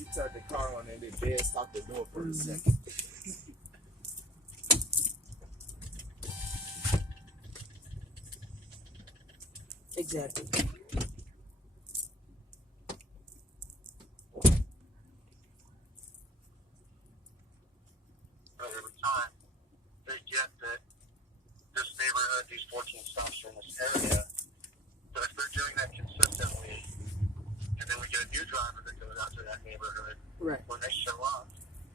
you turned the car on and it dead stopped the door for a second. Exactly. Every time they get that this neighborhood, these 14 stops are in this area, but if they're doing that consistently, and then we get a new driver that goes out to that neighborhood, right, when they show up,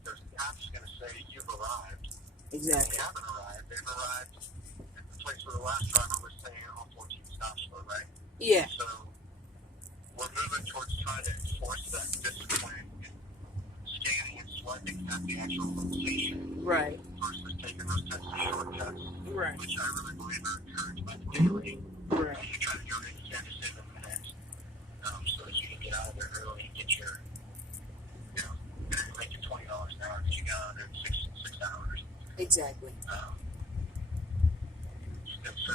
there's app's going to say you've arrived. exactly. They haven't arrived. They've arrived at the place where the last driver was saying all 14 stops were, right? Yeah. So we're moving towards trying to enforce that discipline, scanning and swiping at the actual location, right, versus taking those types of shortcuts, right, which I really believe are encouraged by the daily. right. You try to go in 10 to 7 minutes, so that you can get out of there early and get your, make it $20 an hour because you got out there in 6 hours. Exactly. And so,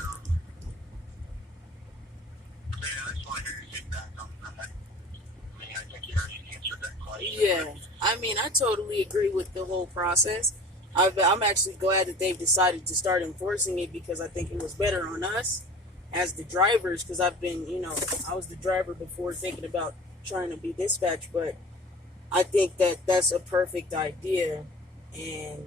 I just want to hear your feedback on that. I mean, I think you already answered that question. Yeah, I mean, I totally agree with the whole process. I'm actually glad that they've decided to start enforcing it because I think it was better on us as the drivers because I've been, I was the driver before thinking about trying to be dispatched, but I think that that's a perfect idea, and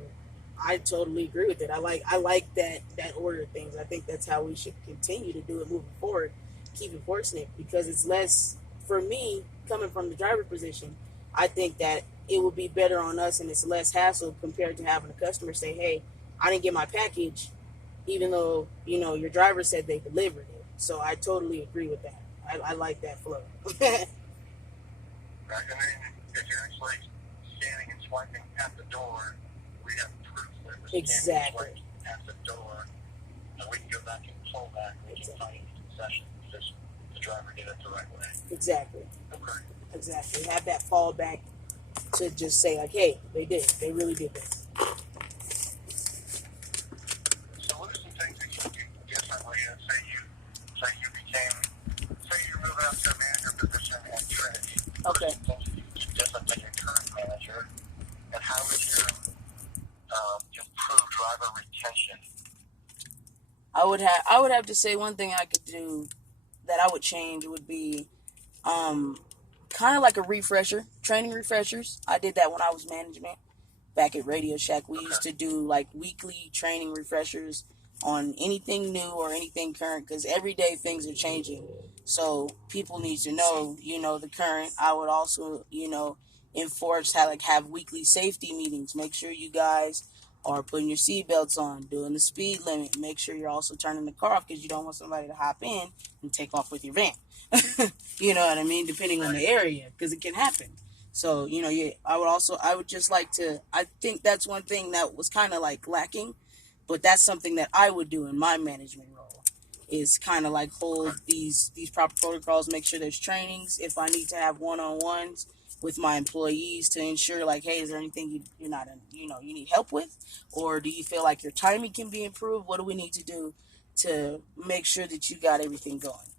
I totally agree with it. I like that order of things. I think that's how we should continue to do it moving forward. Keep enforcing it because it's less, for me, coming from the driver position, I think that it would be better on us and it's less hassle compared to having a customer say, hey, I didn't get my package, even though, your driver said they delivered it. So I totally agree with that. I like that flow. Right, and then if you're actually scanning and swiping at the door, we have proof that it was exactly. scanning and swiping at the door, and we can go back and pull that and we can find any concession because the driver did it the right way. Exactly. Okay. Exactly. Have that fallback to just say, like, hey, they did. They really did this. So what are some things that you do differently? Say you move out to a manager position at Trinity. Okay. What are some things that you do different than your current manager? And how would you improve driver retention? I would have to say one thing I could do that I would change would be kind of like a refresher, training refreshers. I did that when I was management back at Radio Shack. We used to do like weekly training refreshers on anything new or anything current because every day things are changing. So people need to know, the current. I would also, enforce how have weekly safety meetings. Make sure you guys are putting your seatbelts on, doing the speed limit. Make sure you're also turning the car off because you don't want somebody to hop in and take off with your van. You know what I mean? Depending on the area, because it can happen. So, I would just like to, I think that's one thing that was kind of like lacking, but that's something that I would do in my management role is kind of like hold these proper protocols, make sure there's trainings. If I need to have one-on-ones with my employees to ensure like, hey, is there anything you're not, you need help with? Or do you feel like your timing can be improved? What do we need to do to make sure that you got everything going?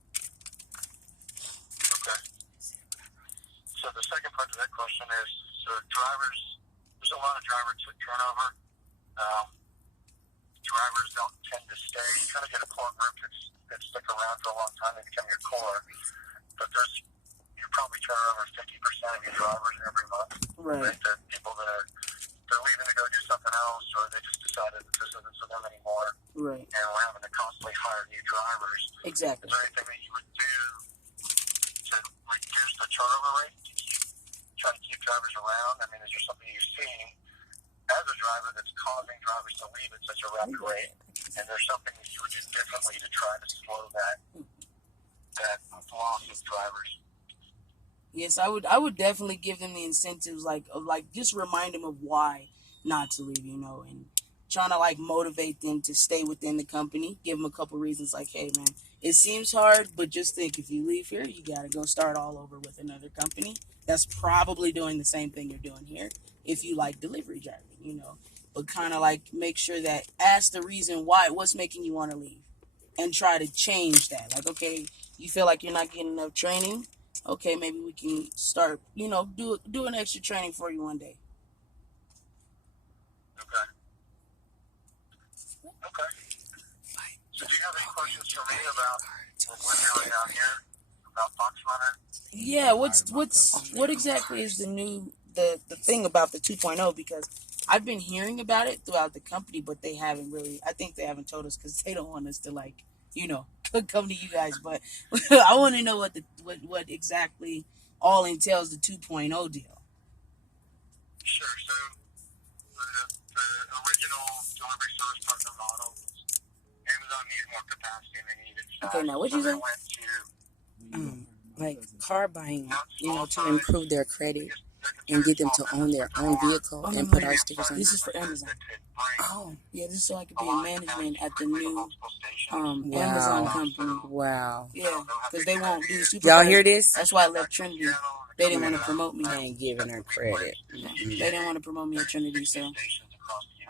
So the second part to that question is, drivers, there's a lot of driver turnover. Drivers don't tend to stay. You kind of get a core group that stick around for a long time and become your core. But you probably turn over 50% of your drivers every month. Right. The people that they're leaving to go do something else, or they just decided that this isn't for them anymore. Right. And we're having to constantly hire new drivers. Exactly. Is there anything that you would do to reduce the turnover rate, try to keep drivers around? I mean, is there something you've seen as a driver that's causing drivers to leave at such a rapid rate? And there's something that you would do differently to try to slow that loss of drivers? Yes, I would definitely give them the incentives, just remind them of why not to leave, and trying to motivate them to stay within the company. Give them a couple reasons, like, hey man, it seems hard, but just think, if you leave here, you gotta go start all over with another company that's probably doing the same thing you're doing here. If you like delivery driving, but kind of make sure that ask the reason why, what's making you want to leave, and try to change that. Like, okay, you feel like you're not getting enough training. okay, maybe we can start, do an extra training for you one day. Okay. Okay. So do you have any questions for me about what we're doing out here? About Fox Runner? Yeah, what exactly is the thing about the 2.0? Because I've been hearing about it throughout the company, but they haven't really. I think they haven't told us because they don't want us to come to you guys. But I want to know what exactly all entails the 2.0 deal. Sure. So the original delivery service partner model, Amazon needs more capacity and they need it fast. Okay, now what you say? Like car buying, to improve their credit and get them to own their own vehicle and put our stickers on. This is for Amazon. Oh, Yeah, this is so I could be in management at the new Amazon wow. company. Wow. Yeah, because they won't do supervisor. Y'all hear this? That's why I left Trinity. They didn't want to promote me. I ain't giving her credit. They didn't want to promote me at Trinity, so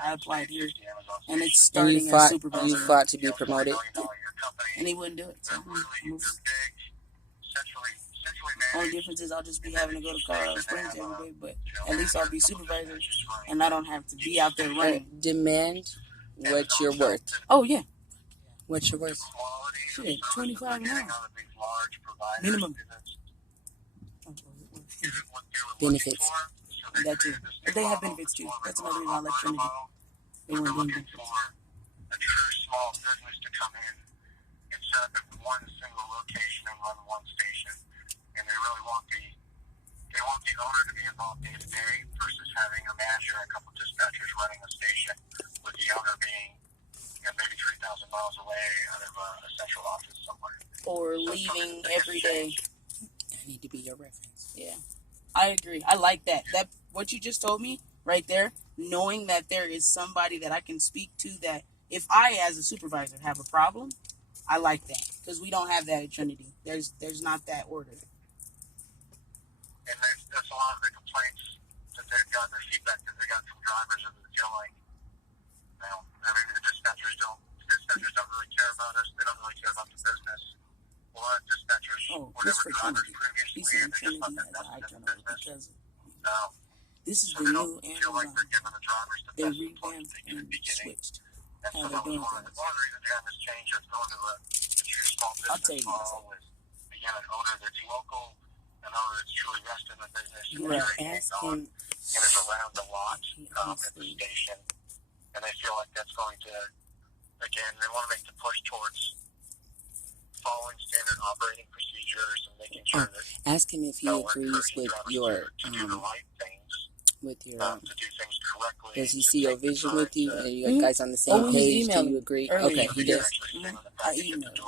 I applied here. And it's And starting as supervisor. you fought to be promoted? And he wouldn't do it. So only difference is I'll just be having to go to Colorado Springs every day, but at least I'll be supervisor and I don't have to be out there running. Demand what you're worth. Oh, yeah. What you're worth. Shit, 25 an hour. Minimum. Benefits. That too. But they have benefits too. That's another reason I left Trinity. They weren't doing benefits. A true small business to come in and set up at one single location and run one station. And they really want the owner to be involved day to day versus having a manager and a couple dispatchers running a station with the owner being maybe 3,000 miles away out of a central office somewhere. Or leaving every day. I need to be your reference. Yeah. I agree. I like that. That what you just told me right there, knowing that there is somebody that I can speak to, that if I as a supervisor have a problem, I like that because we don't have that at Trinity. There's not that order. And that's a lot of the complaints that they've gotten, their feedback that they got from drivers, that they feel like, maybe the dispatchers don't really care about us. They don't really care about the business. A lot of dispatchers, whatever drivers previously, and they just let them invest in the business. This is So the they new don't feel like they're giving the drivers the They best employees revamped they can at and the beginning. switched And how so they're that was doing one of things. the reasons behind this change of going to a true small I'll tell business you model with, again, an owner that's local, an owner that's truly vested in the business, You were and asking is around a lot at the station. And they feel like that's going to, again, they want to make the push towards following standard operating procedures and making sure that ask him if he agrees with your to do the right things, with your to do things correctly. does he see your vision with you? Are you Mhm. guys on the same we was page? Do emailing you agree? earlier. Okay, he does. I emailed him.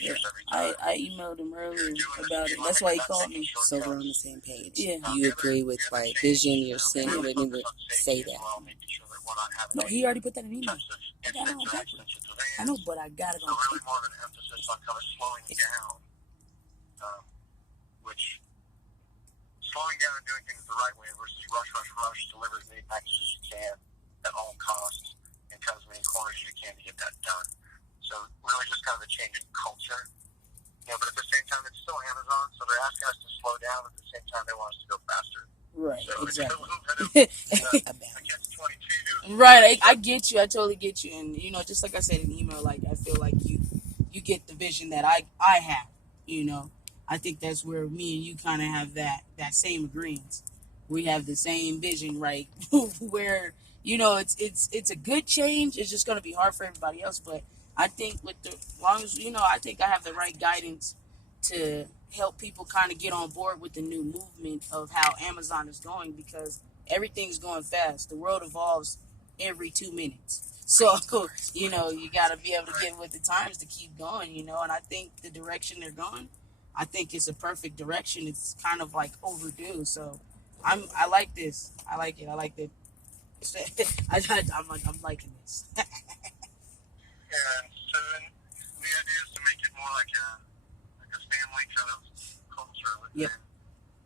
Yeah, I emailed him earlier about it. That's why he called me. So we're on the same page. Yeah. Do you agree with my vision? You're saying with me would say that. No, he already put that in email. I got it on paper. I know, but I got it So on really paper. more of an emphasis on kind of slowing down, which slowing down and doing things the right way versus rush, deliver as many packages as you can at all costs and cut as many corners as you can to get that done. So really just kind of a change in culture. But at the same time, it's still Amazon, so they're asking us to slow down. At the same time, they want us to go faster. Right, So exactly. it's a little bit of against 22. Right, I get you. I totally get you. And just like I said in the email, like I feel like you get the vision that I have. I think that's where me and you kind of have that same agreement. We have the same vision, right? Where it's a good change. It's just going to be hard for everybody else, but I think as long as I think I have the right guidance to help people kind of get on board with the new movement of how Amazon is going, because everything's going fast. The world evolves every 2 minutes. So, you got to be able to get with the times to keep going, and I think the direction they're going, I think it's a perfect direction. It's kind of like overdue. So I like this. I like it. I like it. I'm liking this. And so then the idea is to make it more like a family kind of culture within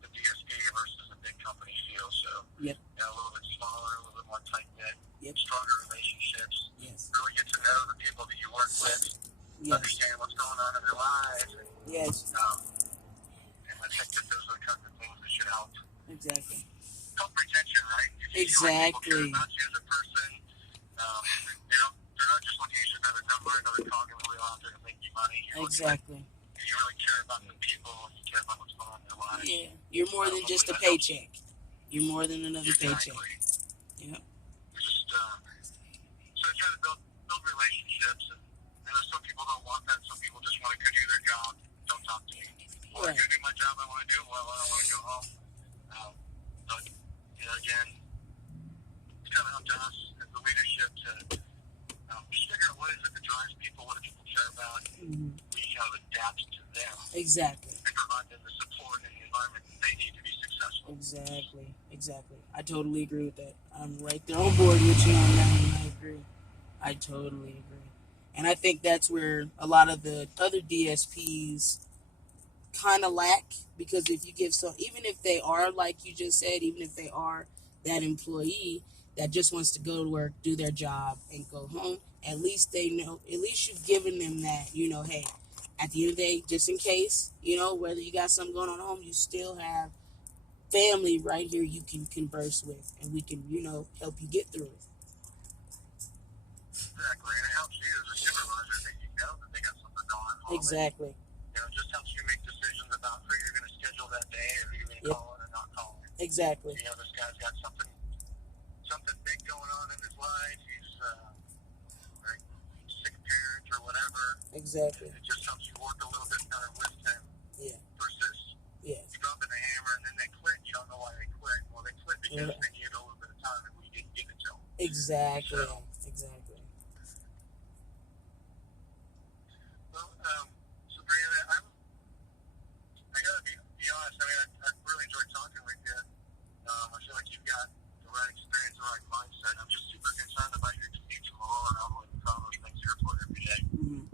the DSP versus the big company feel. So a little bit smaller, a little bit more tight knit, stronger relationships. Yes. Really get to know the people that you work with, understand what's going on in their lives, and, and I think that those are the kinds of things that should help Exactly. retention, right? If you feel like people care about you as a person, they're not just looking at you as another number, another cog in the wheel out there to make you money. Exactly. You really care about the people, you care about what's going on in their lives. Yeah, you're more than just a paycheck. You're more than another paycheck. Yeah. Just so try to build relationships, and some people don't want that. Some people just want to go do their job. Don't talk to me. Well, I go do my job. I want to do it well. I don't want to go home. But again, it's kind of up to us as the leadership to just figure out what is it that drives people, what do people care about. Mm-hmm. We kind of adapt to them. Exactly. And provide them the support and the environment that they need to be successful. Exactly. I totally agree with that. I'm right there on board with you on that one. I agree. I totally agree. And I think that's where a lot of the other DSPs kind of lack, because if you give even if they are, like you just said, even if they are that employee that just wants to go to work, do their job, and go home, at least they know, at least you've given them that, hey, at the end of the day, just in case, whether you got something going on at home, you still have family right here you can converse with, and we can, help you get through it. Exactly, and it helps you as a supervisor that you know that they got something going on. Exactly. It just helps you make decisions about who you're going to schedule that day, or who you're going to call in and not call in. Exactly. This guy's got something big going on in his life. He's sick parent or whatever. Exactly. It just helps you work a little bit better with them. Yeah. Versus you drop in a hammer and then they quit. You don't know why they quit. Well, they quit because they needed a little bit of time and we didn't give it to them. Exactly. So, exactly. Well, so Brianna, I gotta be honest. I mean, I really enjoyed talking with you. I feel like you've got the right experience, the right mindset. I'm just super concerned about your commute to Aurora all the way to Providence Banks Airport every day, and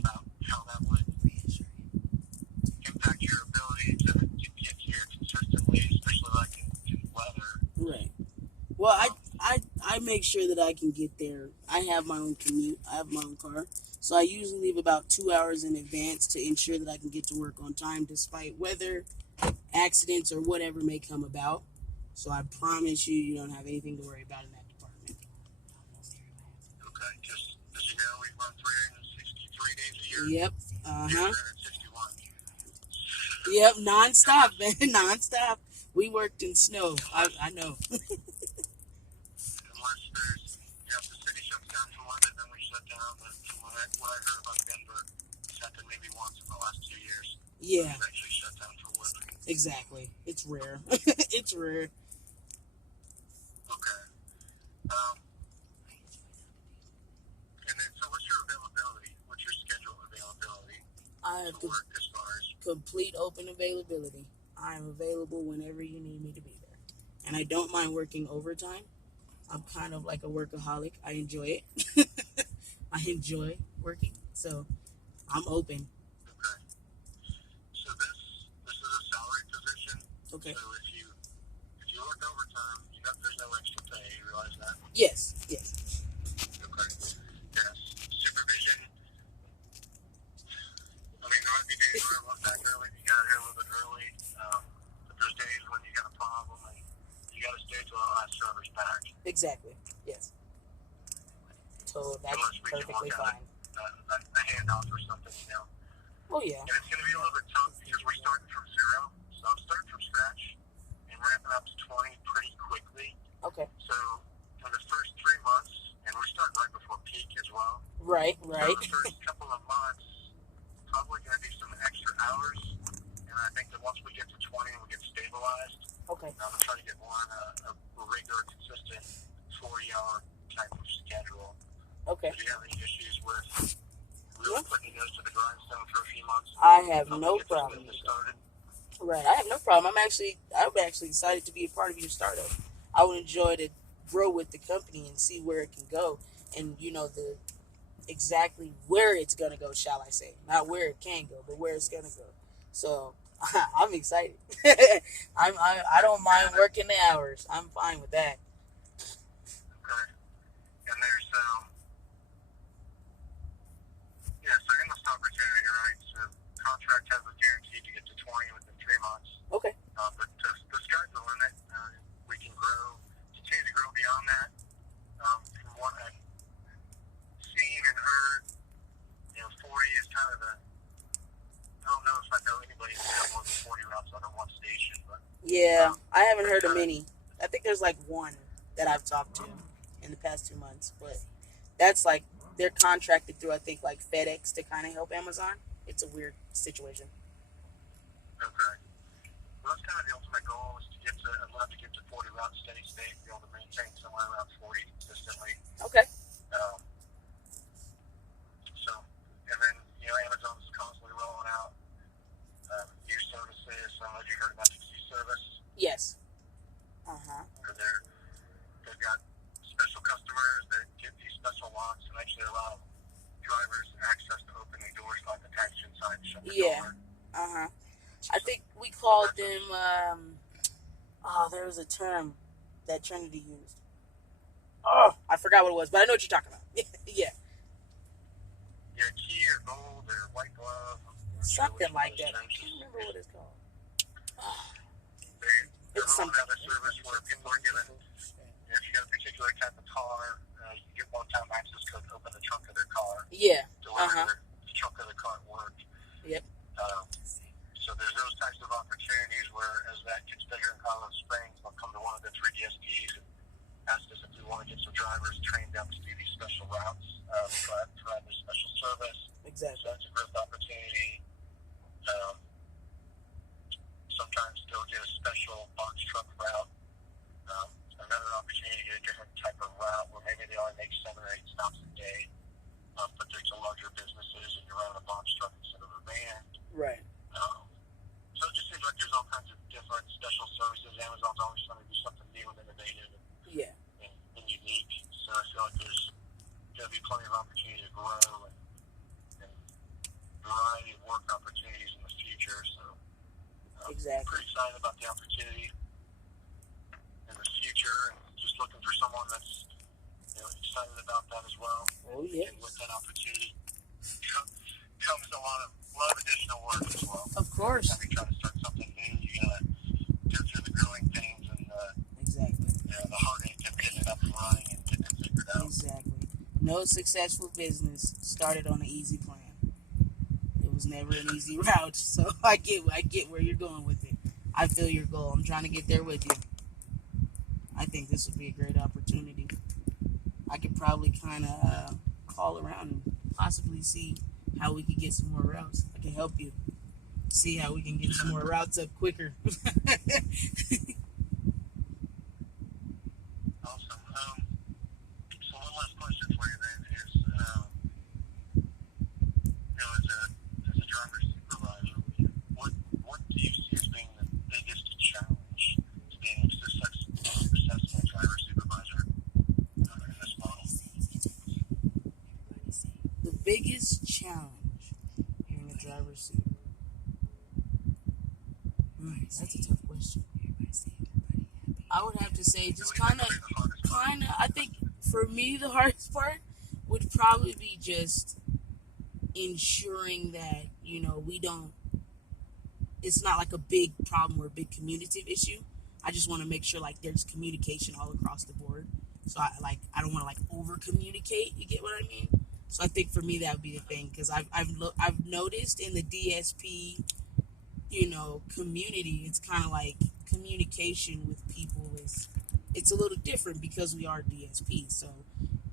about how that would impact your ability to get here consistently, especially like in weather. Right. Well, I make sure that I can get there. I have my own commute. I have my own car. So I usually leave about 2 hours in advance to ensure that I can get to work on time despite weather, accidents, or whatever may come about. So I promise you don't have anything to worry about in that department. Okay, just as you know, we run 363 days a year. Yep. 361. Yep, non-stop, man. Non-stop. We worked in snow. I know. Unless there's, the city shuts down for London, then we shut down. But from what I heard about Denver, it's happened maybe once in the last 2 years. Yeah. We've actually shut down for weather. Exactly. It's rare. It's rare. Okay. And then, so what's your availability? What's your schedule availability? I have work as far as complete open availability. I am available whenever you need me to be there. And I don't mind working overtime. I'm kind of like a workaholic. I enjoy it. I enjoy working. So I'm open. Okay. So this is a salary position. Okay. So if you work overtime, there's no extra pay. You realize that? Yes. Okay. Yes. Supervision. I mean, there might be days where I went back early. You got here a little bit early. But there's days when you got a problem and you got to stay till the last server's back. Exactly. Yes. So that's perfectly fine. A handoff or something, Oh, yeah. And it's going to be a little bit tough because we're starting from zero. So I'm starting from scratch and ramping up to 20 pretty quickly. Okay. So for the first 3 months, and we're starting right before peak as well. Right. So the first couple of months, probably going to be some extra hours. And I think that once we get to 20 and we get stabilized, okay, I'm going to try to get more on a regular, consistent 40-hour type of schedule. Okay. Do you have any issues with really putting those to the grindstone for a few months? I have no problem. Right. I have no problem. I'm actually excited to be a part of your startup. I would enjoy to grow with the company and see where it can go, and the exactly where it's gonna go, shall I say? Not where it can go, but where it's gonna go. So I'm excited. I don't mind working the hours. I'm fine with that. Okay. And there's so in this opportunity, right? So contract has a guarantee to get to 20 within 3 months. Okay. But the sky's the limit. We can continue to grow beyond that. From what I've seen and heard, 40 is kind of I don't know if I know anybody who's got more than 40 routes on one station, but yeah, I haven't heard of many. I think there's like one that I've talked to in the past 2 months, but that's like they're contracted through I think like FedEx to kind of help Amazon. It's a weird situation. Okay. Well, that's kind of the ultimate goal is to get to. I'd love to get to 40 routes steady state, be able to maintain somewhere around 40 consistently. Okay. And then Amazon's constantly rolling out new services. I don't know if you heard about the service. Yes. They've got special customers that get these special locks and actually allow drivers access to open the doors like the taxi inside and shut the door. I think we called them. There was a term that Trinity used. Oh, I forgot what it was, but I know what you're talking about. Yeah. Yeah, key or gold or white glove. Something like that. I can't remember what it's called. It's something other service where people are given, if you got a particular type of car, you get one-time access code to open the trunk of their car. Yeah. To let the trunk of the car work. Yep. So there's those types of opportunities where, as that gets bigger in Colorado Springs, they'll come to one of the 3 DSPs and ask us if we want to get some drivers trained up to do these special routes, provide this special service. Exactly. So that's a growth opportunity. Sometimes they'll get a special box truck route. Another opportunity to get a different type of route where maybe they only make 7 or 8 stops a day, but they're to larger businesses and you're running a box truck instead of a van. Right. So it just seems like there's all kinds of different special services. Amazon's always trying to do something new and innovative and unique. So I feel like there's going to be plenty of opportunity to grow and variety of work opportunities in the future. So exactly. Pretty excited about the opportunity in the future and just looking for someone that's excited about that as well. Oh, yeah. And with that opportunity comes a lot of additional work as well. Of course. Every time you try to start something new, you gotta go through the growing pains and exactly. The heartache of getting it up and running and getting it figured out. Exactly. No successful business started on an easy plan. It was never an easy route. So I get where you're going with it. I feel your goal. I'm trying to get there with you. I think this would be a great opportunity. I could probably kind of call around and possibly see how we could get some more routes. I can help you see how we can get some more routes up quicker. Awesome. So one last question for you then is, as a driver supervisor, what do you see as being the biggest challenge to being a successful driver supervisor in this model? The biggest challenge in the driver's seat. That's a tough question. I would have to say just kind of, I think for me the hardest part would probably be just ensuring that, we don't, it's not like a big problem or a big communicative issue. I just want to make sure like there's communication all across the board. So I don't want to over communicate. You get what I mean? So I think for me that would be the thing, because I've noticed in the DSP, community, it's kind of like communication with people it's a little different because we are DSP. So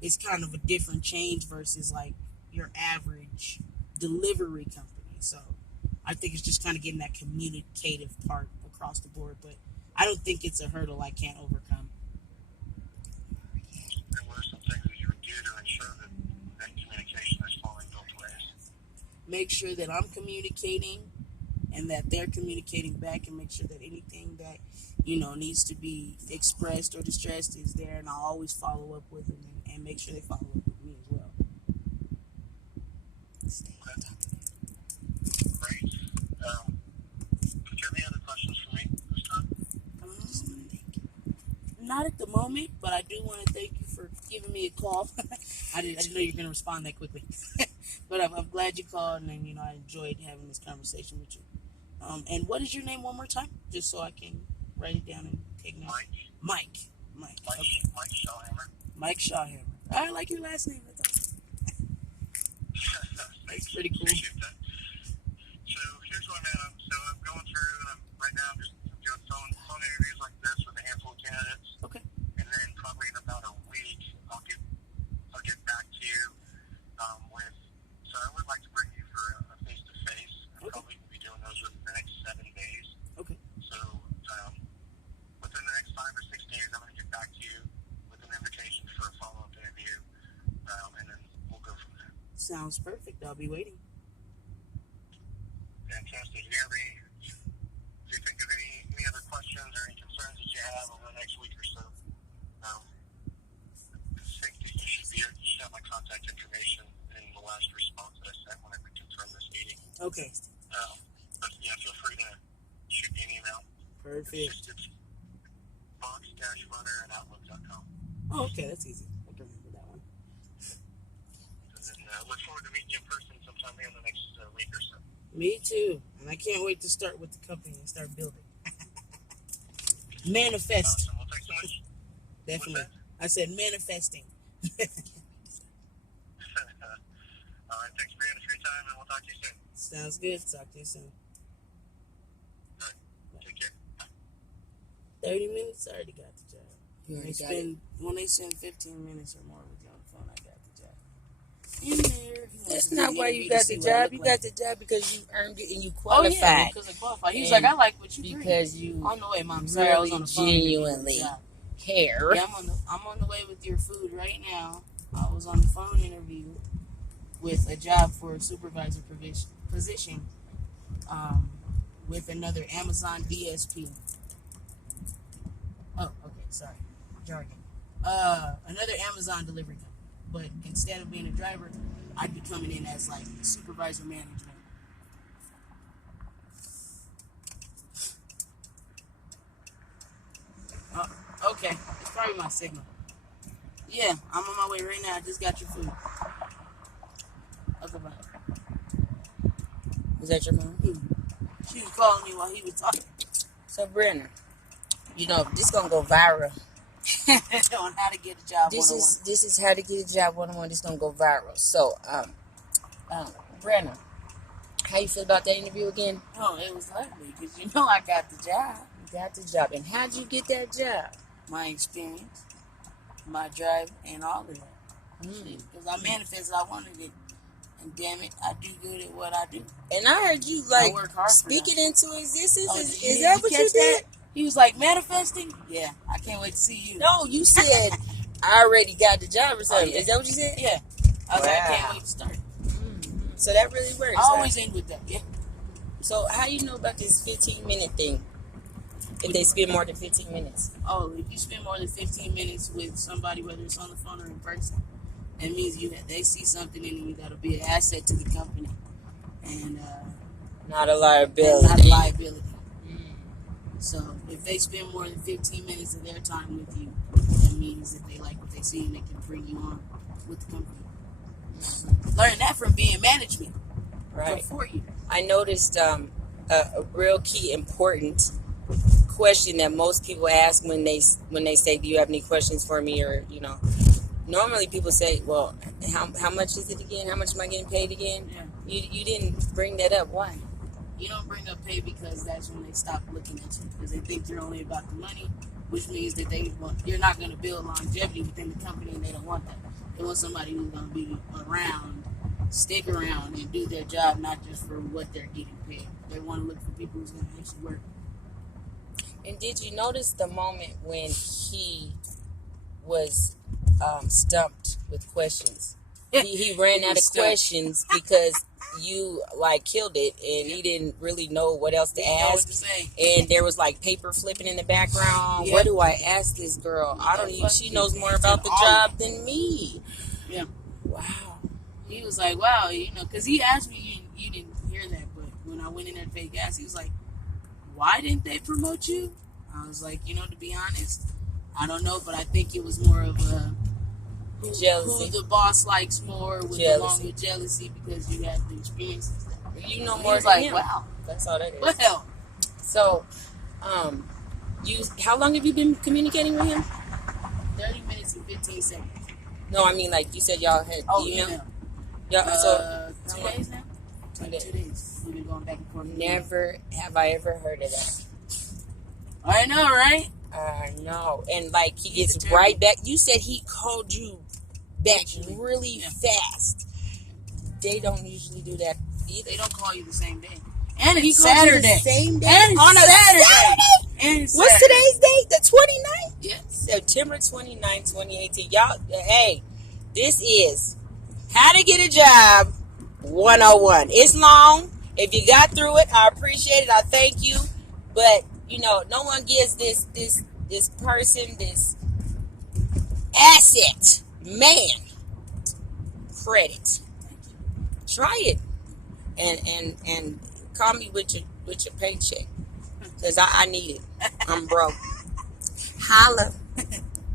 it's kind of a different change versus like your average delivery company. So I think it's just kind of getting that communicative part across the board, but I don't think it's a hurdle I can't overcome. And what are some things that you would do to ensure that communication is flowing both ways? Make sure that I'm communicating and that they're communicating back, and make sure that anything that, needs to be expressed or distressed is there, and I'll always follow up with them and make sure they follow up with me as well. Great. Do you have any other questions for me this time? Not at the moment, but I do want to thank you for giving me a call. I didn't know you were going to respond that quickly. But I'm glad you called, and I enjoyed having this conversation with you. And what is your name one more time? Just so I can write it down and take notes. Mike. Okay. Mike Shawhammer. Mike Shawhammer. I like your last name. That's awesome. That's pretty cool. So here's what I'm. So I'm going through, and right now I'm just doing phone interviews like this with a handful of candidates. Okay. And then probably in about a week, I'll get back to you with. So I would like to bring you for a face-to-face. I'm probably going to be doing those within the next 7 days. Okay. So within the next 5 or 6 days, I'm going to get back to you with an invitation for a follow-up interview, and then we'll go from there. Sounds perfect. I'll be waiting. Fantastic. Do you think of any other questions or any concerns that you have over the next week or so? I think that you should have my contact information in the last response that I sent when I confirmed this meeting. Okay. But yeah, feel free to shoot me an email. Perfect. It's box-runner@outlook.com. Oh, okay. That's easy. I can remember that one. And then look forward to meeting you in person sometime in the next week or so. Me too. And I can't wait to start with the company and start building. Manifest. Awesome. Well, thanks so much. Definitely. I said manifesting. All right. Thanks, Brianna, for your time, and we'll talk to you soon. Sounds good. Talk to you soon. All right. Take care. 30 minutes? I already got the job. You already got it. When they spend 15 minutes or more with you on the phone, I got the job. In there. That's not why you got the job. You got the job because you earned it and you qualified. Oh, yeah, because I qualified. He was like, I like what you bring. Because you on the way, Mom. Sorry, I was on the phone. Genuinely care. Yeah, I'm on the way with your food right now. I was on the phone interview with a job for a supervisor position with another Amazon DSP. Oh, okay, sorry. Jargon. Another Amazon delivery company. But instead of being a driver, I'd be coming in as like supervisor management. Okay. It's probably my signal. Yeah, I'm on my way right now. I just got your food. Okay, bye. Was that your mom? She was calling me while he was talking. So, Brenner, you know, this is going to go viral. On how to get a job This 101. is how to get a job 101. This is going to go viral. So, Brenner, how you feel about that interview again? Oh, it was lovely because you know I got the job. You got the job. And how'd you get that job? My experience, my drive, and all of that. Because I manifested, I wanted it. And damn it, I do good at what I do. And I heard you, like, speak it into existence. Oh, is that what you did? He was like, manifesting? Yeah, I can't wait to see you. No, you said, I already got the job or something. Oh, yeah. Is that what you said? Yeah. I was like, I can't wait to start. So that really works. I always end with that, yeah. So how you know about this 15-minute thing? If they spend more than 15 minutes? Oh, if you spend more than 15 minutes with somebody, whether it's on the phone or in person, it means they see something in you that'll be an asset to the company. And not a liability. Not a liability. So if they spend more than 15 minutes of their time with you, that means that they like what they see and they can bring you on with the company. Learn that from being management. Right. For you. I noticed a real key important question that most people ask when they say, do you have any questions for me? Or, you know, normally people say, well, how much is it again? How much am I getting paid again? Yeah. You didn't bring that up. Why? You don't bring up pay because that's when they stop looking at you, because they think you're only about the money, which means that you're not going to build longevity within the company, and they don't want that. They want somebody who's going to be around, stick around, and do their job, not just for what they're getting paid. They want to look for people who's going to actually work. And did you notice the moment when he was stumped with questions? He ran out of questions because you like killed it, and he didn't really know what else to ask. And there was like paper flipping in the background. Yeah. What do I ask this girl? I don't even. She knows more about the job than me. Yeah. Wow. He was like, wow, you know, because he asked me, you didn't hear that, but when I went in there to pay gas, he was like, why didn't they promote you? I was like, you know, to be honest, I don't know, but I think it was more of a jealousy. Who the boss likes more, along with jealousy, because you have the experiences. You know more than like, him. Wow, That's all that is. Well, So, how long have you been communicating with him? 30 minutes and 15 seconds. No, I mean, like you said, y'all had email. Yeah. So 2 days now. 2 days. 2 days. We've been going back and forth. Never have I ever heard of that. I know, right? I know. And like he He's gets a right back. You said he called you back really Yeah. fast. They don't usually do that either. They don't call you the same day. And He it's called you the Saturday. same day? And it's On a Saturday? And it's What's Saturday. today's date? The 29th? Yes. September 29th, 2018. Y'all, hey, this is How to Get a Job 101. It's long. If you got through it, I appreciate it. I thank you. But, you know, no one gives this person, this asset, man, credit. Try it. And call me with your paycheck. Because I need it. I'm broke. Holla.